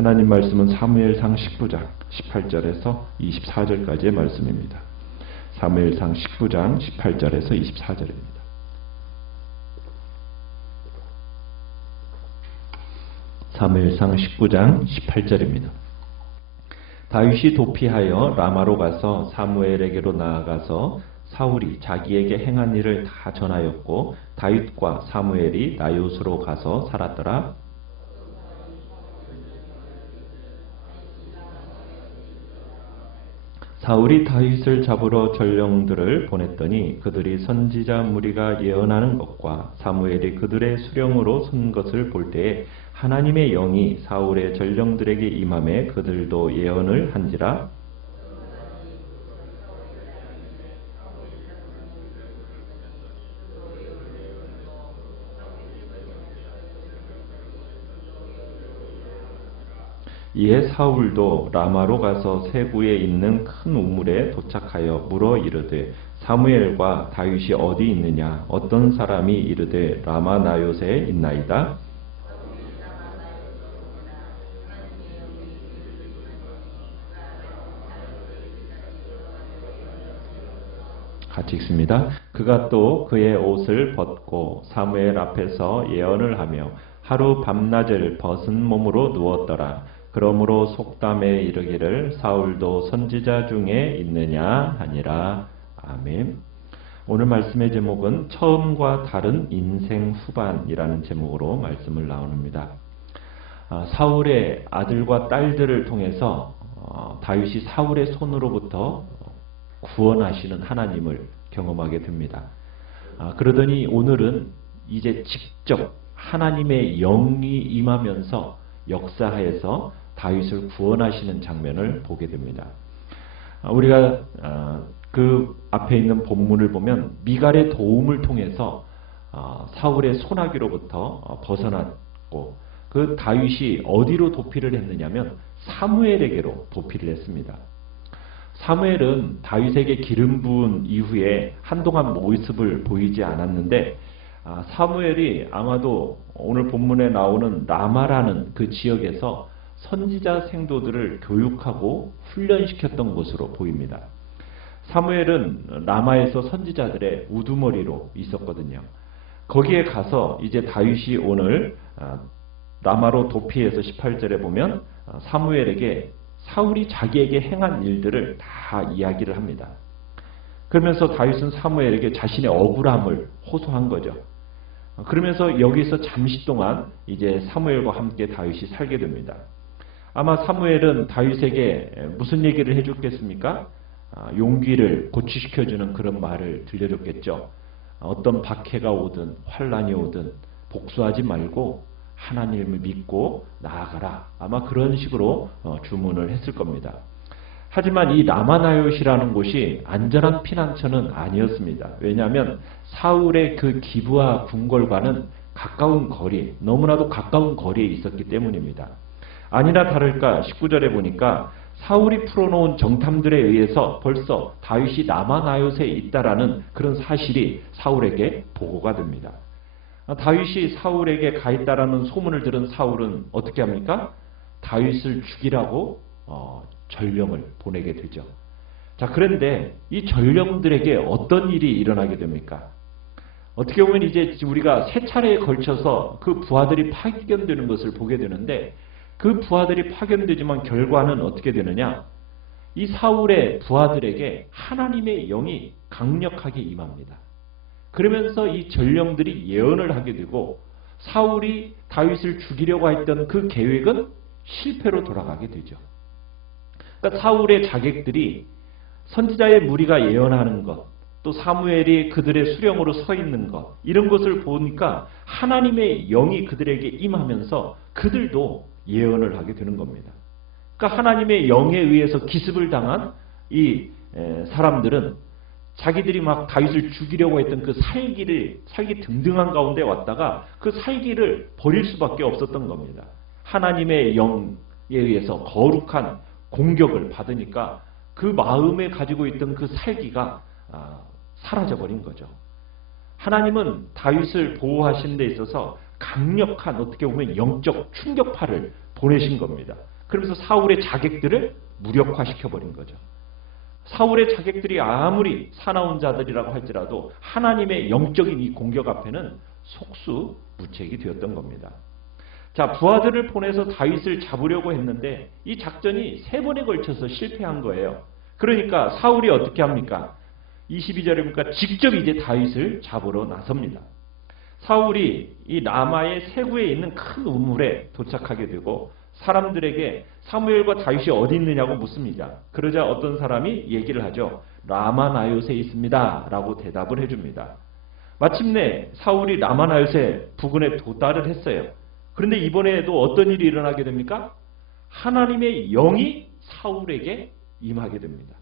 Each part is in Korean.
하나님 말씀은 사무엘상 19장 18절에서 24절까지의 말씀입니다. 사무엘상 19장 18절에서 24절입니다. 사무엘상 19장 18절입니다. 다윗이 도피하여 라마로 가서 사무엘에게로 나아가서 사울이 자기에게 행한 일을 다 전하였고 다윗과 사무엘이 나요스로 가서 살았더라. 사울이 다윗을 잡으러 전령들을 보냈더니 그들이 선지자 무리가 예언하는 것과 사무엘이 그들의 수령으로 선 것을 볼 때에 하나님의 영이 사울의 전령들에게 임함에 그들도 예언을 한지라. 이에 사울도 라마로 가서 세구에 있는 큰 우물에 도착하여 물어 이르되 사무엘과 다윗이 어디 있느냐? 어떤 사람이 이르되 라마 나요스에 있나이다. 같이 읽습니다. 그가 또 그의 옷을 벗고 사무엘 앞에서 예언을 하며 하루 밤낮을 벗은 몸으로 누웠더라. 그러므로 속담에 이르기를 사울도 선지자 중에 있느냐 하니라. 아멘. 오늘 말씀의 제목은 처음과 다른 인생 후반이라는 제목으로 말씀을 나눕니다. 사울의 아들과 딸들을 통해서 다윗이 사울의 손으로부터 구원하시는 하나님을 경험하게 됩니다. 그러더니 오늘은 이제 직접 하나님의 영이 임하면서 역사하여서 다윗을 구원하시는 장면을 보게 됩니다. 우리가 그 앞에 있는 본문을 보면 미갈의 도움을 통해서 사울의 손아귀로부터 벗어났고 그 다윗이 어디로 도피를 했느냐면 사무엘에게로 도피를 했습니다. 사무엘은 다윗에게 기름 부은 이후에 한동안 모습을 보이지 않았는데 사무엘이 아마도 오늘 본문에 나오는 라마라는 그 지역에서 선지자 생도들을 교육하고 훈련시켰던 것으로 보입니다. 사무엘은 라마에서 선지자들의 우두머리로 있었거든요. 거기에 가서 이제 다윗이 오늘 라마로 도피해서 18절에 보면 사무엘에게 사울이 자기에게 행한 일들을 다 이야기를 합니다. 그러면서 다윗은 사무엘에게 자신의 억울함을 호소한 거죠. 그러면서 여기서 잠시 동안 이제 사무엘과 함께 다윗이 살게 됩니다. 아마 사무엘은 다윗에게 무슨 얘기를 해줬겠습니까? 용기를 고취시켜주는 그런 말을 들려줬겠죠. 어떤 박해가 오든 환란이 오든 복수하지 말고 하나님을 믿고 나아가라. 아마 그런 식으로 주문을 했을 겁니다. 하지만 이 라마나요시라는 곳이 안전한 피난처는 아니었습니다. 왜냐하면 사울의 그 기브와 궁궐과는 가까운 거리, 너무나도 가까운 거리에 있었기 때문입니다. 아니나 다를까 19절에 보니까 사울이 풀어놓은 정탐들에 의해서 벌써 다윗이 라마나요스에 있다라는 그런 사실이 사울에게 보고가 됩니다. 다윗이 사울에게 가 있다라는 소문을 들은 사울은 어떻게 합니까? 다윗을 죽이라고 전령을 보내게 되죠. 자, 그런데 이 전령들에게 어떤 일이 일어나게 됩니까? 어떻게 보면 이제 우리가 세 차례에 걸쳐서 그 부하들이 파견되는 것을 보게 되는데 그 부하들이 파견되지만 결과는 어떻게 되느냐? 이 사울의 부하들에게 하나님의 영이 강력하게 임합니다. 그러면서 이 전령들이 예언을 하게 되고 사울이 다윗을 죽이려고 했던 그 계획은 실패로 돌아가게 되죠. 그러니까 사울의 자객들이 선지자의 무리가 예언하는 것, 또 사무엘이 그들의 수령으로 서 있는 것, 이런 것을 보니까 하나님의 영이 그들에게 임하면서 그들도 예언을 하게 되는 겁니다. 그러니까 하나님의 영에 의해서 기습을 당한 이 사람들은 자기들이 막 다윗을 죽이려고 했던 그 살기 등등한 가운데 왔다가 그 살기를 버릴 수밖에 없었던 겁니다. 하나님의 영에 의해서 거룩한 공격을 받으니까 그 마음에 가지고 있던 그 살기가 사라져버린 거죠. 하나님은 다윗을 보호하시는 데 있어서 강력한 어떻게 보면 영적 충격파를 보내신 겁니다. 그러면서 사울의 자객들을 무력화시켜버린 거죠. 사울의 자객들이 아무리 사나운 자들이라고 할지라도 하나님의 영적인 이 공격 앞에는 속수무책이 되었던 겁니다. 자, 부하들을 보내서 다윗을 잡으려고 했는데 이 작전이 3번에 걸쳐서 실패한 거예요. 그러니까 사울이 어떻게 합니까? 22절에 보니까 직접 이제 다윗을 잡으러 나섭니다. 사울이 이 라마의 세구에 있는 큰 우물에 도착하게 되고 사람들에게 사무엘과 다윗이 어디 있느냐고 묻습니다. 그러자 어떤 사람이 얘기를 하죠. 라마나요스에 있습니다 라고 대답을 해줍니다. 마침내 사울이 라마나요스 부근에 도달을 했어요. 그런데 이번에도 어떤 일이 일어나게 됩니까? 하나님의 영이 사울에게 임하게 됩니다.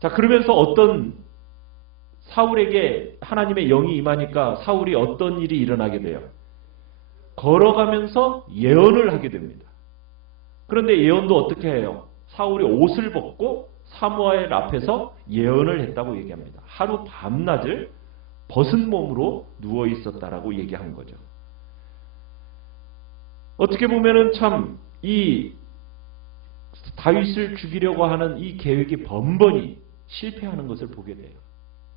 자, 그러면서 어떤 사울에게 하나님의 영이 임하니까 사울이 어떤 일이 일어나게 돼요? 걸어가면서 예언을 하게 됩니다. 그런데 예언도 어떻게 해요? 사울이 옷을 벗고 사무엘 앞에서 예언을 했다고 얘기합니다. 하루 밤낮을 벗은 몸으로 누워 있었다라고 얘기한 거죠. 어떻게 보면은 참 이 다윗을 죽이려고 하는 이 계획이 번번이 실패하는 것을 보게 돼요.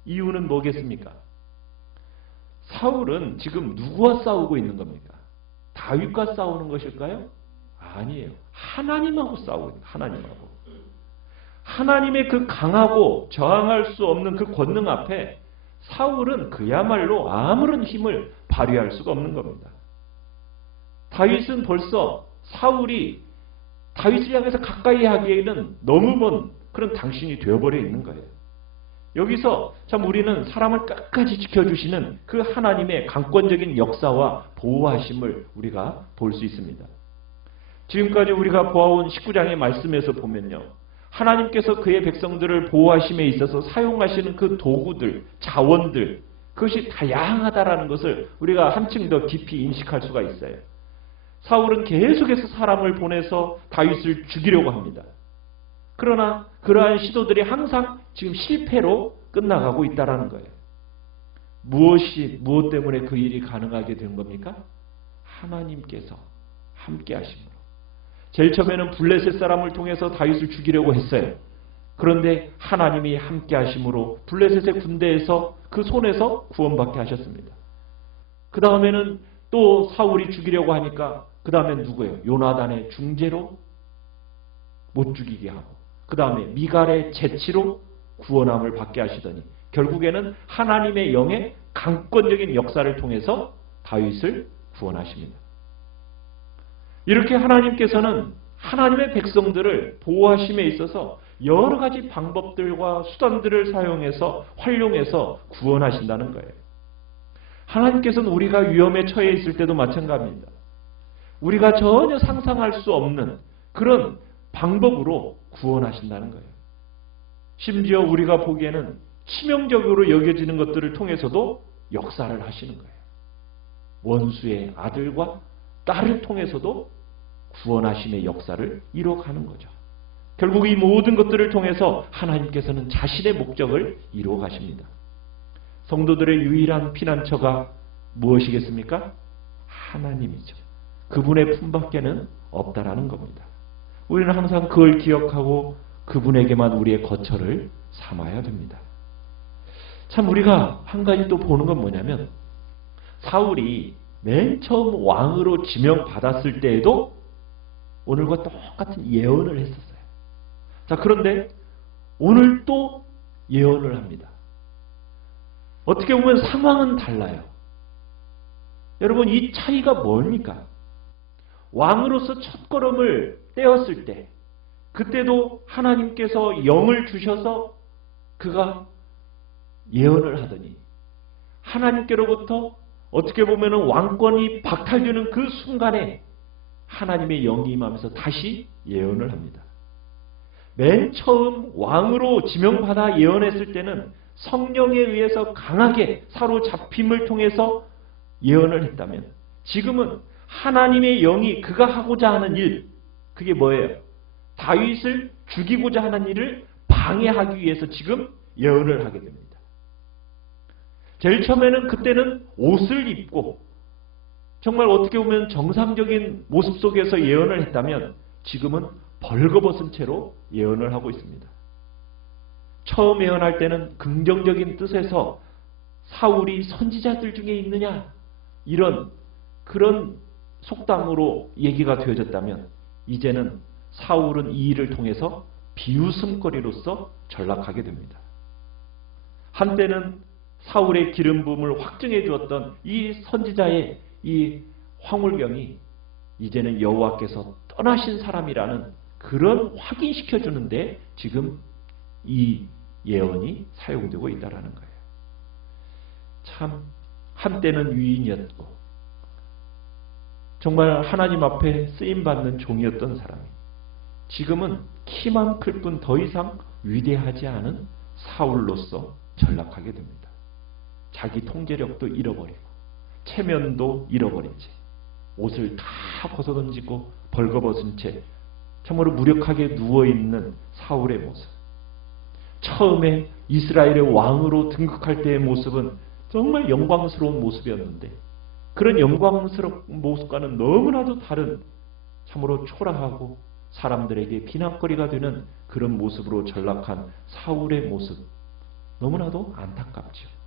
이유는 뭐겠습니까? 사울은 지금 누구와 싸우고 있는 겁니까? 다윗과 싸우는 것일까요? 아니에요. 하나님하고 싸우고 있는 거예요. 하나님하고. 하나님의 그 강하고 저항할 수 없는 그 권능 앞에 사울은 그야말로 아무런 힘을 발휘할 수가 없는 겁니다. 다윗은 벌써 사울이 다윗을 향해서 가까이 하기에는 너무 먼 그런 당신이 되어버려 있는 거예요. 여기서 참 우리는 사람을 끝까지 지켜주시는 그 하나님의 강권적인 역사와 보호하심을 우리가 볼 수 있습니다. 지금까지 우리가 보아온 19장의 말씀에서 보면요. 하나님께서 그의 백성들을 보호하심에 있어서 사용하시는 그 도구들, 자원들, 그것이 다양하다라는 것을 우리가 한층 더 깊이 인식할 수가 있어요. 사울은 계속해서 사람을 보내서 다윗을 죽이려고 합니다. 그러나 그러한 시도들이 항상 지금 실패로 끝나가고 있다는 거예요. 무엇 때문에 그 일이 가능하게 된 겁니까? 하나님께서 함께 하심으로. 제일 처음에는 블레셋 사람을 통해서 다윗을 죽이려고 했어요. 그런데 하나님이 함께 하심으로 블레셋의 군대에서 그 손에서 구원받게 하셨습니다. 그 다음에는 또 사울이 죽이려고 하니까 그 다음엔 누구예요? 요나단의 중재로 못 죽이게 하고 그 다음에 미갈의 재치로 구원함을 받게 하시더니 결국에는 하나님의 영의 강권적인 역사를 통해서 다윗을 구원하십니다. 이렇게 하나님께서는 하나님의 백성들을 보호하심에 있어서 여러 가지 방법들과 수단들을 사용해서 활용해서 구원하신다는 거예요. 하나님께서는 우리가 위험에 처해 있을 때도 마찬가지입니다. 우리가 전혀 상상할 수 없는 그런 방법으로 구원하신다는 거예요. 심지어 우리가 보기에는 치명적으로 여겨지는 것들을 통해서도 역사를 하시는 거예요. 원수의 아들과 딸을 통해서도 구원하심의 역사를 이루어가는 거죠. 결국 이 모든 것들을 통해서 하나님께서는 자신의 목적을 이루어가십니다. 성도들의 유일한 피난처가 무엇이겠습니까? 하나님이죠. 그분의 품밖에는 없다라는 겁니다. 우리는 항상 그걸 기억하고 그분에게만 우리의 거처를 삼아야 됩니다. 참 우리가 한 가지 또 보는 건 뭐냐면 사울이 맨 처음 왕으로 지명받았을 때에도 오늘과 똑같은 예언을 했었어요. 자, 그런데 오늘 또 예언을 합니다. 어떻게 보면 상황은 달라요. 여러분 이 차이가 뭡니까? 왕으로서 첫걸음을 떼었을 때 그때도 하나님께서 영을 주셔서 그가 예언을 하더니 하나님께로부터 어떻게 보면 왕권이 박탈되는 그 순간에 하나님의 영이 임하면서 다시 예언을 합니다. 맨 처음 왕으로 지명받아 예언했을 때는 성령에 의해서 강하게 사로잡힘을 통해서 예언을 했다면 지금은 하나님의 영이 그가 하고자 하는 일, 그게 뭐예요? 다윗을 죽이고자 하는 일을 방해하기 위해서 지금 예언을 하게 됩니다. 제일 처음에는 그때는 옷을 입고 정말 어떻게 보면 정상적인 모습 속에서 예언을 했다면 지금은 벌거벗은 채로 예언을 하고 있습니다. 처음 예언할 때는 긍정적인 뜻에서 사울이 선지자들 중에 있느냐 이런 그런 속담으로 얘기가 되어졌다면 이제는 사울은 이 일을 통해서 비웃음거리로서 전락하게 됩니다. 한때는 사울의 기름 부음을 확증해 주었던 이 선지자의 이 황홀경이 이제는 여호와께서 떠나신 사람이라는 그런 확인시켜 주는데 지금 이 예언이 사용되고 있다는 거예요. 참 한때는 유인이었고 정말 하나님 앞에 쓰임받는 종이었던 사람이 지금은 키만 클 뿐 더 이상 위대하지 않은 사울로서 전락하게 됩니다. 자기 통제력도 잃어버리고 체면도 잃어버리지 옷을 다 벗어던지고 벌거벗은 채 참으로 무력하게 누워있는 사울의 모습. 처음에 이스라엘의 왕으로 등극할 때의 모습은 정말 영광스러운 모습이었는데 그런 영광스러운 모습과는 너무나도 다른 참으로 초라하고 사람들에게 비난거리가 되는 그런 모습으로 전락한 사울의 모습 너무나도 안타깝죠.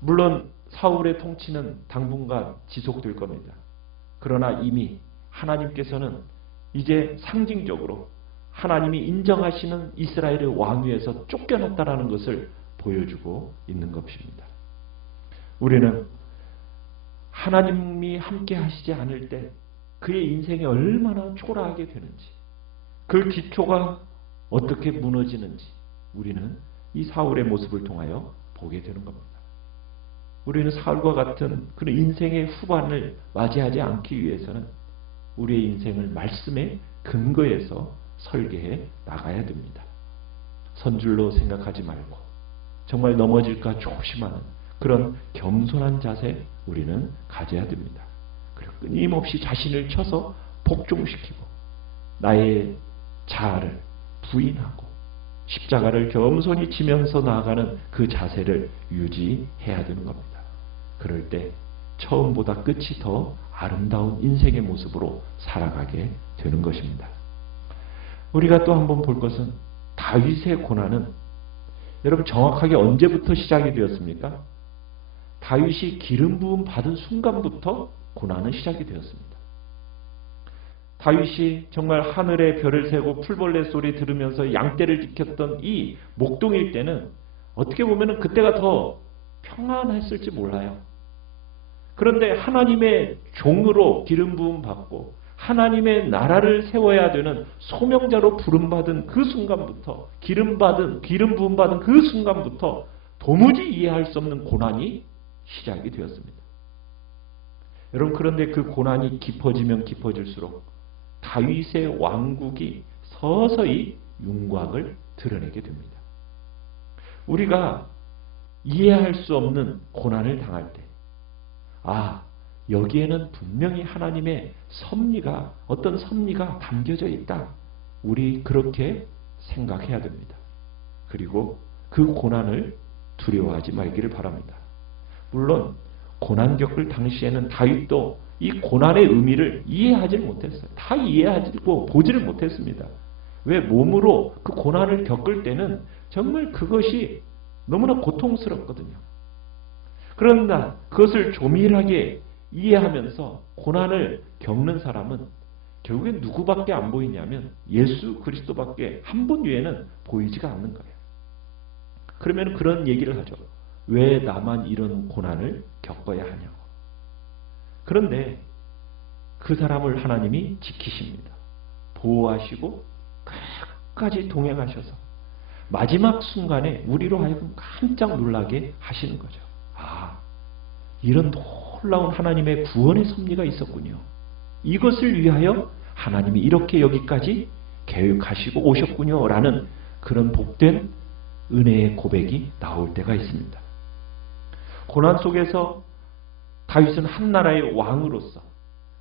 물론 사울의 통치는 당분간 지속될 겁니다. 그러나 이미 하나님께서는 이제 상징적으로 하나님이 인정하시는 이스라엘의 왕위에서 쫓겨났다라는 것을 보여주고 있는 것입니다. 우리는 하나님이 함께 하시지 않을 때 그의 인생이 얼마나 초라하게 되는지 그 기초가 어떻게 무너지는지 우리는 이 사울의 모습을 통하여 보게 되는 겁니다. 우리는 사울과 같은 그런 인생의 후반을 맞이하지 않기 위해서는 우리의 인생을 말씀의 근거에서 설계해 나가야 됩니다. 선줄로 생각하지 말고 정말 넘어질까 조심하는 그런 겸손한 자세 우리는 가져야 됩니다. 그리고 끊임없이 자신을 쳐서 복종시키고 나의 자아를 부인하고 십자가를 겸손히 지면서 나아가는 그 자세를 유지해야 되는 겁니다. 그럴 때 처음보다 끝이 더 아름다운 인생의 모습으로 살아가게 되는 것입니다. 우리가 또 한번 볼 것은 다윗의 고난은 여러분 정확하게 언제부터 시작이 되었습니까? 다윗이 기름 부음 받은 순간부터 고난은 시작이 되었습니다. 다윗이 정말 하늘의 별을 세고 풀벌레 소리 들으면서 양떼를 지켰던 이 목동일 때는 어떻게 보면 그때가 더 평안했을지 몰라요. 그런데 하나님의 종으로 기름 부음 받고 하나님의 나라를 세워야 되는 소명자로 부름받은 그 순간부터 기름 부음 받은 그 순간부터 도무지 이해할 수 없는 고난이 시작이 되었습니다. 여러분 그런데 그 고난이 깊어지면 깊어질수록 다윗의 왕국이 서서히 윤곽을 드러내게 됩니다. 우리가 이해할 수 없는 고난을 당할 때 여기에는 분명히 하나님의 섭리가 어떤 섭리가 담겨져 있다. 우리 그렇게 생각해야 됩니다. 그리고 그 고난을 두려워하지 말기를 바랍니다. 물론 고난 겪을 당시에는 다윗도 이 고난의 의미를 이해하지 못했어요. 다 이해하고 보지를 못했습니다. 왜? 몸으로 그 고난을 겪을 때는 정말 그것이 너무나 고통스럽거든요. 그러나 그것을 조밀하게 이해하면서 고난을 겪는 사람은 결국엔 누구밖에 안 보이냐면 예수 그리스도밖에 한 분 외에는 보이지가 않는 거예요. 그러면 그런 얘기를 하죠. 왜 나만 이런 고난을 겪어야 하냐고. 그런데 그 사람을 하나님이 지키십니다. 보호하시고 끝까지 동행하셔서 마지막 순간에 우리로 하여금 깜짝 놀라게 하시는 거죠. 이런 놀라운 하나님의 구원의 섭리가 있었군요. 이것을 위하여 하나님이 이렇게 여기까지 계획하시고 오셨군요. 라는 그런 복된 은혜의 고백이 나올 때가 있습니다. 고난 속에서 다윗은 한 나라의 왕으로서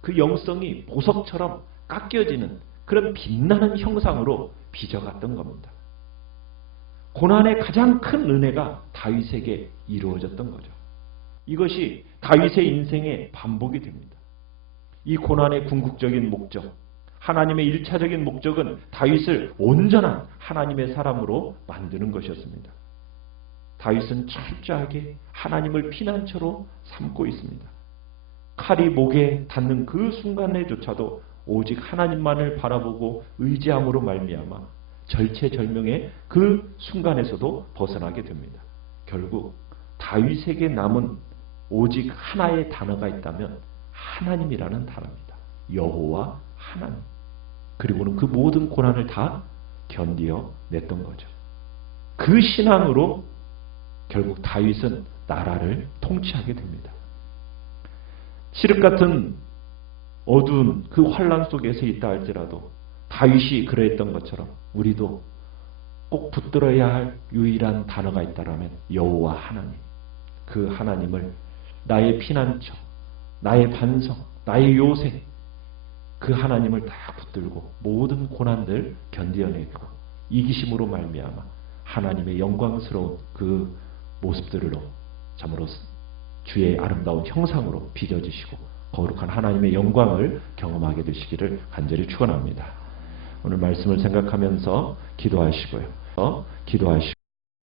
그 영성이 보석처럼 깎여지는 그런 빛나는 형상으로 빚어갔던 겁니다. 고난의 가장 큰 은혜가 다윗에게 이루어졌던 거죠. 이것이 다윗의 인생의 반복이 됩니다. 이 고난의 궁극적인 목적, 하나님의 일차적인 목적은 다윗을 온전한 하나님의 사람으로 만드는 것이었습니다. 다윗은 철저하게 하나님을 피난처로 삼고 있습니다. 칼이 목에 닿는 그 순간에조차도 오직 하나님만을 바라보고 의지함으로 말미암아 절체절명의 그 순간에서도 벗어나게 됩니다. 결국 다윗에게 남은 오직 하나의 단어가 있다면 하나님이라는 단어입니다. 여호와 하나님. 그리고는 그 모든 고난을 다 견디어 냈던 거죠. 그 신앙으로 결국 다윗은 나라를 통치하게 됩니다. 칠흑 같은 어두운 그 환란 속에서 있다 할지라도 다윗이 그러했던 것처럼 우리도 꼭 붙들어야 할 유일한 단어가 있다라면 여호와 하나님. 그 하나님을 나의 피난처, 나의 반성, 나의 요새, 그 하나님을 다 붙들고 모든 고난들 견뎌내고 이기심으로 말미암아 하나님의 영광스러운 그 모습들로 참으로 주의 아름다운 형상으로 빚어지시고 거룩한 하나님의 영광을 경험하게 되시기를 간절히 축원합니다. 오늘 말씀을 생각하면서 기도하시고요. 기도하시고